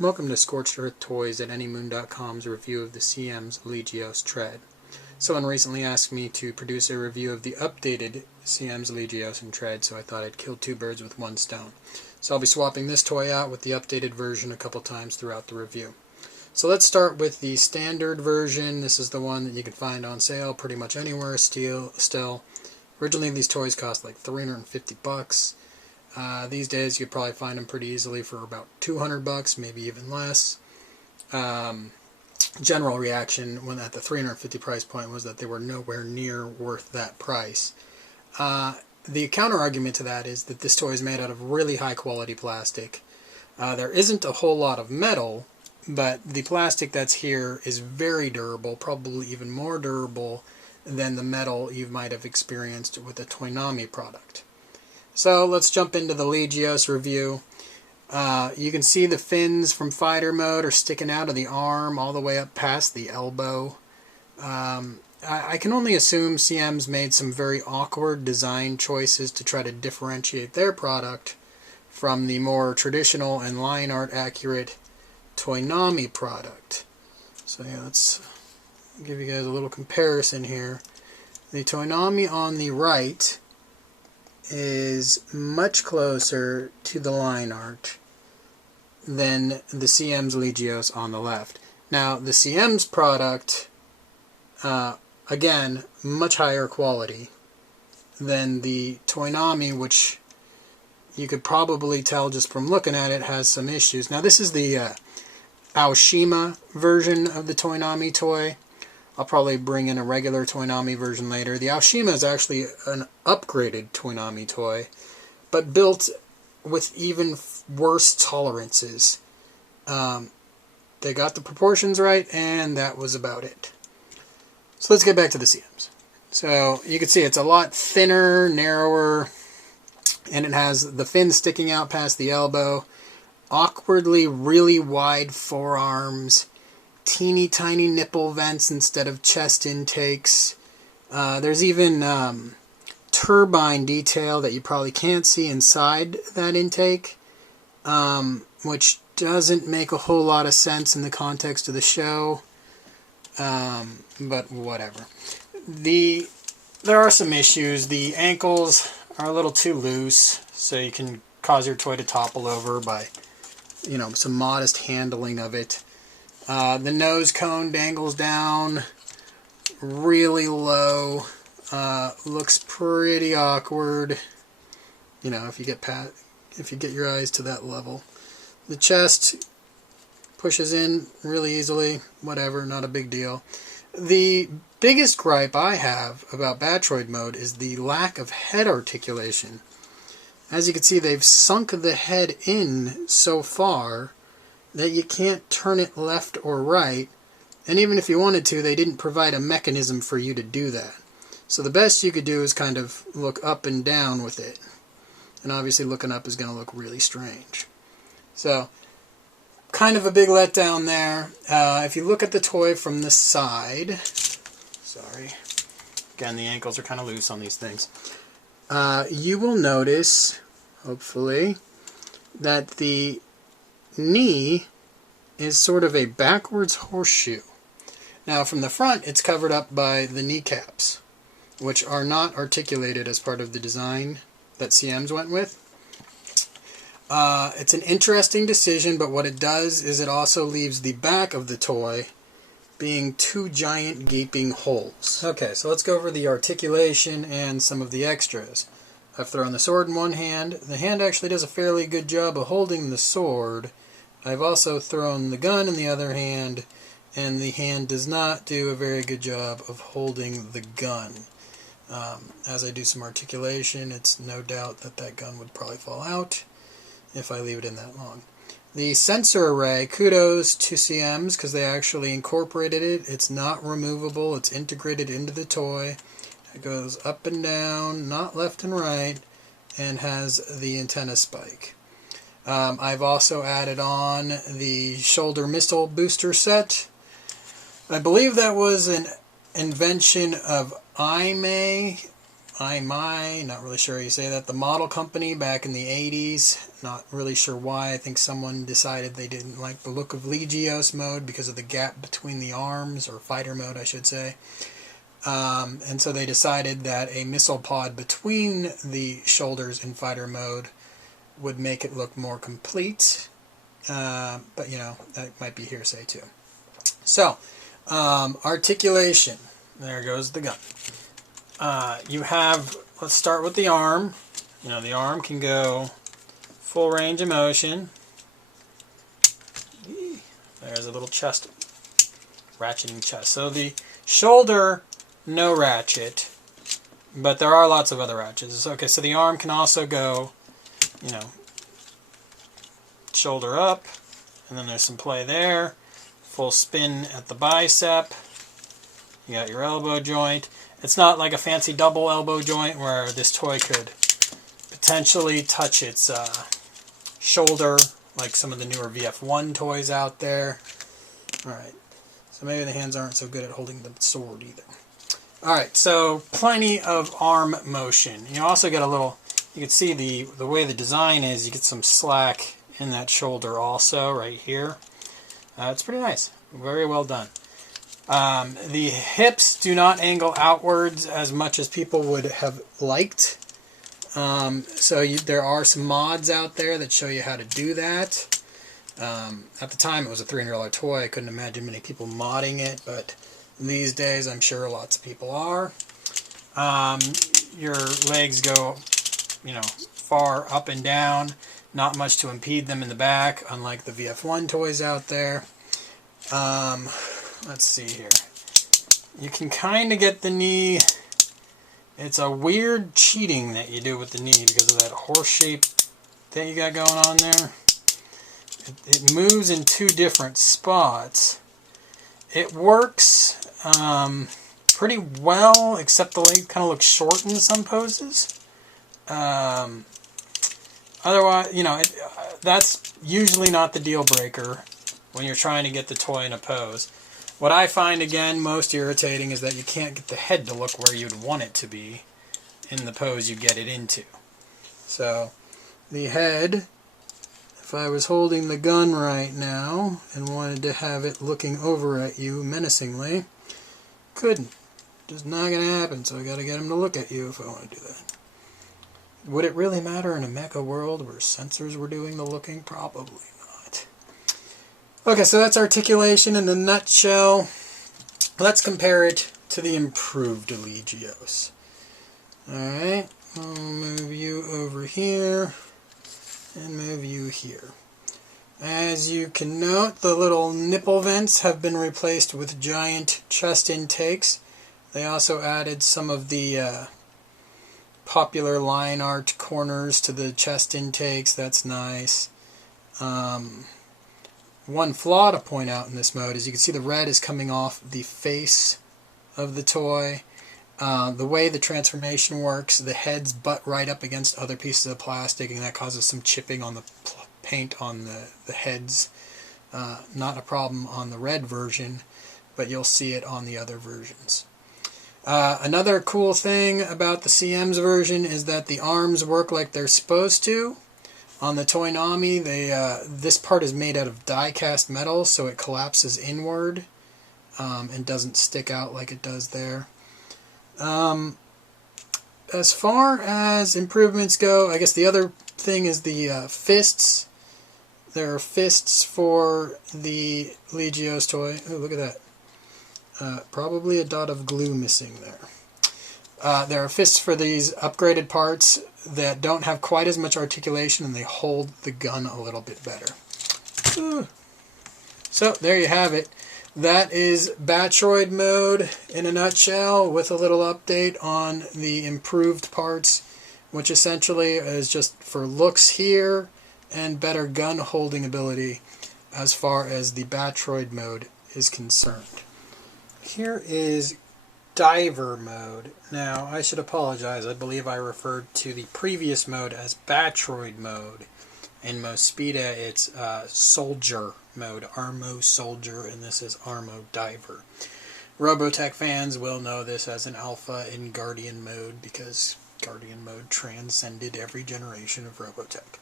Welcome to Scorched Earth Toys at anymoon.com's review of the CMs Legioss Tread. Someone recently asked me to produce a review of the updated CMs Legioss and Tread, so I thought I'd kill two birds with one stone. So I'll be swapping this toy out with the updated version a couple times throughout the review. So let's start with the standard version. This is the one that you can find on sale pretty much anywhere still. Originally these toys cost like $350. These days you'd probably find them pretty easily for about $200, maybe even less. General reaction when at the $350 price point was that they were nowhere near worth that price. The counter argument to that is that this toy is made out of really high quality plastic. There isn't a whole lot of metal, but the plastic that's here is very durable, probably even more durable than the metal you might have experienced with a Toynami product. So let's jump into the Legioss review. You can see the fins from fighter mode are sticking out of the arm all the way up past the elbow. I can only assume CMs made some very awkward design choices to try to differentiate their product from the more traditional and line art accurate Toynami product. So yeah, let's give you guys a little comparison here. The Toynami on the right is much closer to the line art than the CMs Legioss on the left. Now the CMs product, again, much higher quality than the Toynami, which you could probably tell just from looking at it has some issues. Now this is the Aoshima version of the Toynami toy. I'll probably bring in a regular Toynami version later. The Aoshima is actually an upgraded Toynami toy, but built with even worse tolerances. They got the proportions right, and that was about it. So let's get back to the CMs. So you can see it's a lot thinner, narrower, and it has the fin sticking out past the elbow, awkwardly really wide forearms, teeny tiny nipple vents instead of chest intakes. There's even turbine detail that you probably can't see inside that intake, which doesn't make a whole lot of sense in the context of the show, but whatever. There are some issues. The ankles are a little too loose, so you can cause your toy to topple over by, some modest handling of it. The nose cone dangles down really low. Looks pretty awkward. If you get your eyes to that level. The chest pushes in really easily. Whatever, not a big deal. The biggest gripe I have about Batroid mode is the lack of head articulation. As you can see, they've sunk the head in so far that you can't turn it left or right, and even if you wanted to, they didn't provide a mechanism for you to do that. So the best you could do is kind of look up and down with it, and obviously looking up is going to look really strange. So, kind of a big letdown there. If you look at the toy from the side, sorry, again the ankles are kind of loose on these things, you will notice, hopefully, that the knee is sort of a backwards horseshoe. Now from the front it's covered up by the kneecaps, which are not articulated as part of the design that CMs went with. It's an interesting decision, but what it does is it also leaves the back of the toy being two giant gaping holes. Okay, so let's go over the articulation and some of the extras. I've thrown the sword in one hand. The hand actually does a fairly good job of holding the sword. I've also thrown the gun in the other hand, and the hand does not do a very good job of holding the gun. As I do some articulation, it's no doubt that that gun would probably fall out if I leave it in that long. The sensor array, kudos to CMs because they actually incorporated it. It's not removable, it's integrated into the toy. It goes up and down, not left and right, and has the antenna spike. I've also added on the shoulder missile booster set. I believe that was an invention of Aime. not really sure how you say that, the model company back in the 80s. Not really sure why. I think someone decided they didn't like the look of Legioss mode because of the gap between the arms, or fighter mode I should say. And so they decided that a missile pod between the shoulders in fighter mode would make it look more complete. But you know, that might be hearsay too. So, articulation. There goes the gun. You have, let's start with the arm. You know, the arm can go full range of motion. There's a little chest, ratcheting chest. So the shoulder, no ratchet, but there are lots of other ratchets. Okay, so the arm can also go, you know, shoulder up, and then there's some play there. Full spin at the bicep. You got your elbow joint. It's not like a fancy double elbow joint where this toy could potentially touch its shoulder, like some of the newer VF1 toys out there. Alright, so maybe the hands aren't so good at holding the sword either. Alright, so plenty of arm motion. You also get a little, you can see the way the design is, you get some slack in that shoulder also, right here. It's pretty nice. Very well done. The hips do not angle outwards as much as people would have liked. So there are some mods out there that show you how to do that. At the time it was a $300 toy. I couldn't imagine many people modding it, but these days I'm sure lots of people are. Your legs go, you know, far up and down. Not much to impede them in the back, unlike the VF1 toys out there. Let's see here. You can kind of get the knee. It's a weird cheating that you do with the knee because of that horse shape that you got going on there. It moves in two different spots. It works pretty well, except the leg kind of looks short in some poses. Otherwise, you know, that's usually not the deal breaker when you're trying to get the toy in a pose. What I find, again, most irritating is that you can't get the head to look where you'd want it to be in the pose you get it into. So, the head, if I was holding the gun right now and wanted to have it looking over at you menacingly, couldn't. Just not going to happen, so I got to get him to look at you if I want to do that. Would it really matter in a mecha world where sensors were doing the looking? Probably not. Okay, so that's articulation in a nutshell. Let's compare it to the improved Legioss. Alright, I'll move you over here and move you here. As you can note, the little nipple vents have been replaced with giant chest intakes. They also added some of the popular line art corners to the chest intakes. That's nice. One flaw to point out in this mode is you can see the red is coming off the face of the toy. The way the transformation works, the heads butt right up against other pieces of plastic, and that causes some chipping on the paint on the heads. Not a problem on the red version, but you'll see it on the other versions. Another cool thing about the CMs version is that the arms work like they're supposed to. On the Toynami, this part is made out of die-cast metal, so it collapses inward and doesn't stick out like it does there. As far as improvements go, I guess the other thing is the fists. There are fists for the Legioss toy. Oh, look at that. Probably a dot of glue missing there. There are fists for these upgraded parts that don't have quite as much articulation, and they hold the gun a little bit better. So there you have it. That is Batroid mode in a nutshell, with a little update on the improved parts, which essentially is just for looks here and better gun holding ability as far as the Batroid mode is concerned. Here is Diver mode. Now, I should apologize. I believe I referred to the previous mode as Batroid mode. In Mospita, it's Soldier mode, Armo-soldier, and this is armo-diver. Robotech fans will know this as an alpha in Guardian mode, because Guardian mode transcended every generation of Robotech.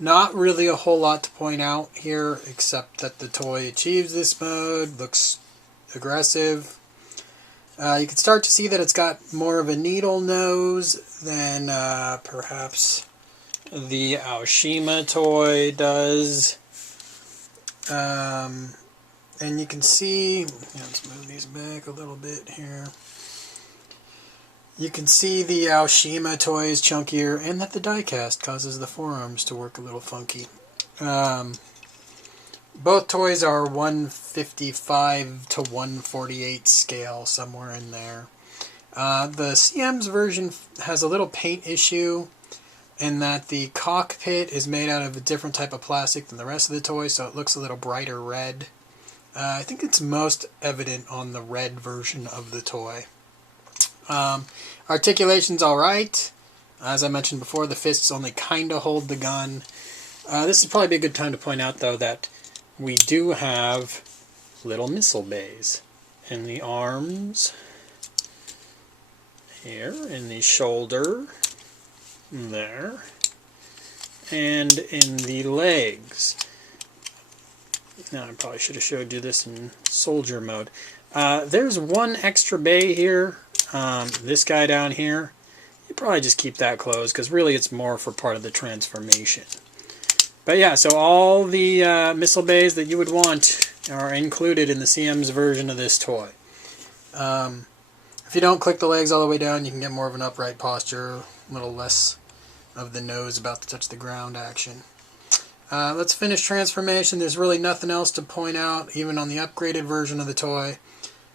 Not really a whole lot to point out here, except that the toy achieves this mode, looks aggressive. You can start to see that it's got more of a needle nose than perhaps the Aoshima toy does. And you can see, let's move these back a little bit here. You can see the Aoshima toy is chunkier, and that the diecast causes the forearms to work a little funky. Both toys are 155 to 148 scale, somewhere in there. The CMs version has a little paint issue in that the cockpit is made out of a different type of plastic than the rest of the toy, so it looks a little brighter red. I think it's most evident on the red version of the toy. Articulation's alright. As I mentioned before, the fists only kind of hold the gun. This would probably be a good time to point out, though, that we do have little missile bays in the arms, here, in the shoulder, there, and in the legs. Now, I probably should have showed you this in soldier mode. There's one extra bay here. This guy down here. You probably just keep that closed, because really it's more for part of the transformation. But yeah, so all the missile bays that you would want are included in the CMs version of this toy. If you don't click the legs all the way down, you can get more of an upright posture, a little less of the nose about to touch the ground action. Let's finish transformation. There's really nothing else to point out, even on the upgraded version of the toy.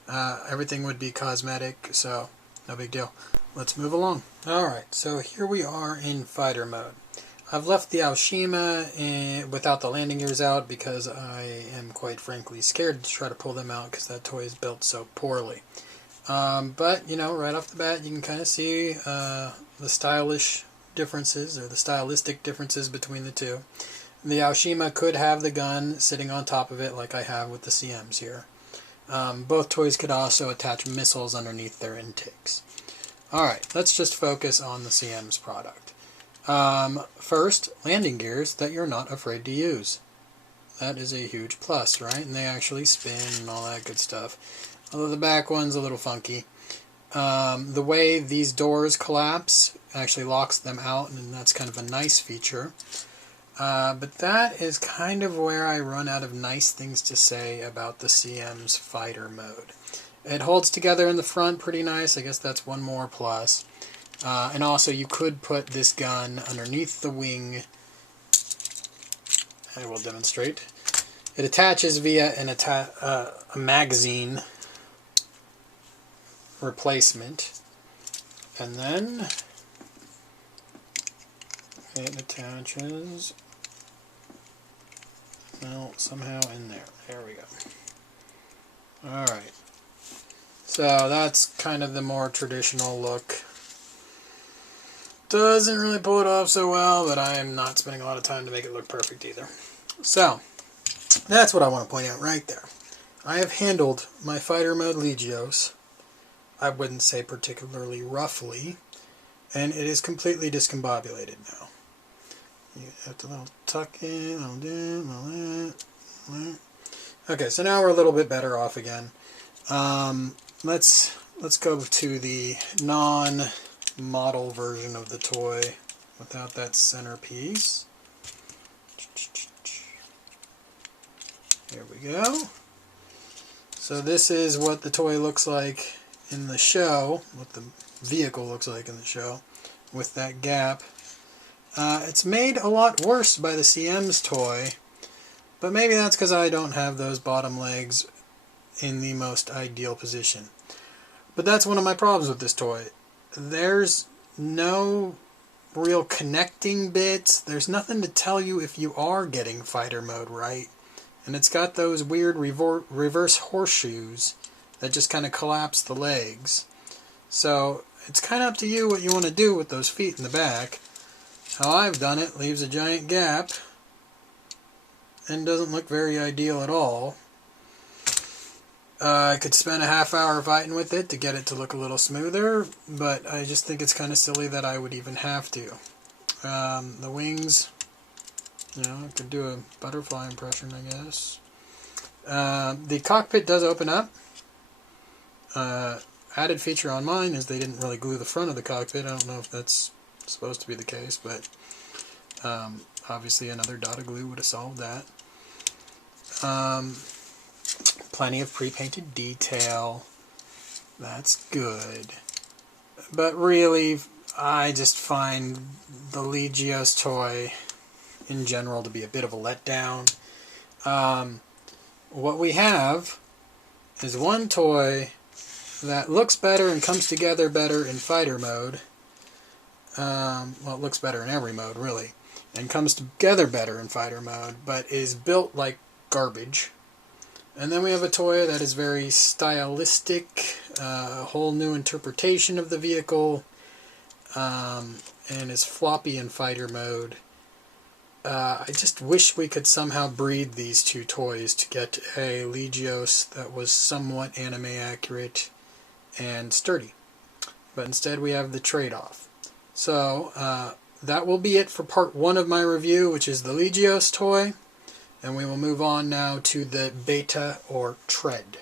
Everything would be cosmetic, so no big deal. Let's move along. Alright, so here we are in fighter mode. I've left the Aoshima without the landing gears out because I am quite frankly scared to try to pull them out because that toy is built so poorly. But, right off the bat you can kind of see the stylish differences, or the stylistic differences between the two. The Aoshima could have the gun sitting on top of it like I have with the CMs here. Both toys could also attach missiles underneath their intakes. Alright, let's just focus on the CMs product. First, landing gears that you're not afraid to use. That is a huge plus, right? And they actually spin and all that good stuff. Although the back one's a little funky. The way these doors collapse actually locks them out, and that's kind of a nice feature. But that is kind of where I run out of nice things to say about the CMs fighter mode. It holds together in the front pretty nice. I guess that's one more plus. And also you could put this gun underneath the wing. I will demonstrate. It attaches via a magazine replacement. And then it attaches, well, somehow in there. There we go. Alright. So that's kind of the more traditional look. Doesn't really pull it off so well, but I'm not spending a lot of time to make it look perfect either. So, that's what I want to point out right there. I have handled my fighter mode Legioss, I wouldn't say particularly roughly, and it is completely discombobulated now. You have to little tuck in, little do, little that. Okay, so now we're a little bit better off again. Let's go to the non-model version of the toy without that centerpiece. Here we go. So this is what the toy looks like in the show, what the vehicle looks like in the show, with that gap. It's made a lot worse by the CMs toy, but maybe that's because I don't have those bottom legs in the most ideal position. But that's one of my problems with this toy. There's no real connecting bits. There's nothing to tell you if you are getting fighter mode right. And it's got those weird reverse horseshoes that just kind of collapse the legs. So it's kind of up to you what you want to do with those feet in the back. How I've done it leaves a giant gap and doesn't look very ideal at all. I could spend a half hour fighting with it to get it to look a little smoother, but I just think it's kind of silly that I would even have to. The wings, you know, I could do a butterfly impression, I guess. The cockpit does open up. Added feature on mine is they didn't really glue the front of the cockpit. I don't know if that's supposed to be the case, but obviously another dot of glue would have solved that. Plenty of pre-painted detail. That's good. But really, I just find the Legioss toy in general to be a bit of a letdown. What we have is one toy that looks better and comes together better in fighter mode. Well, it looks better in every mode, really. And comes together better in fighter mode, but is built like garbage. And then we have a toy that is very stylistic, a whole new interpretation of the vehicle, and is floppy in fighter mode. I just wish we could somehow breed these two toys to get a Legioss that was somewhat anime accurate and sturdy. But instead we have the trade-off. So that will be it for part 1 of my review, which is the Legioss toy. And we will move on now to the Beta or Tread.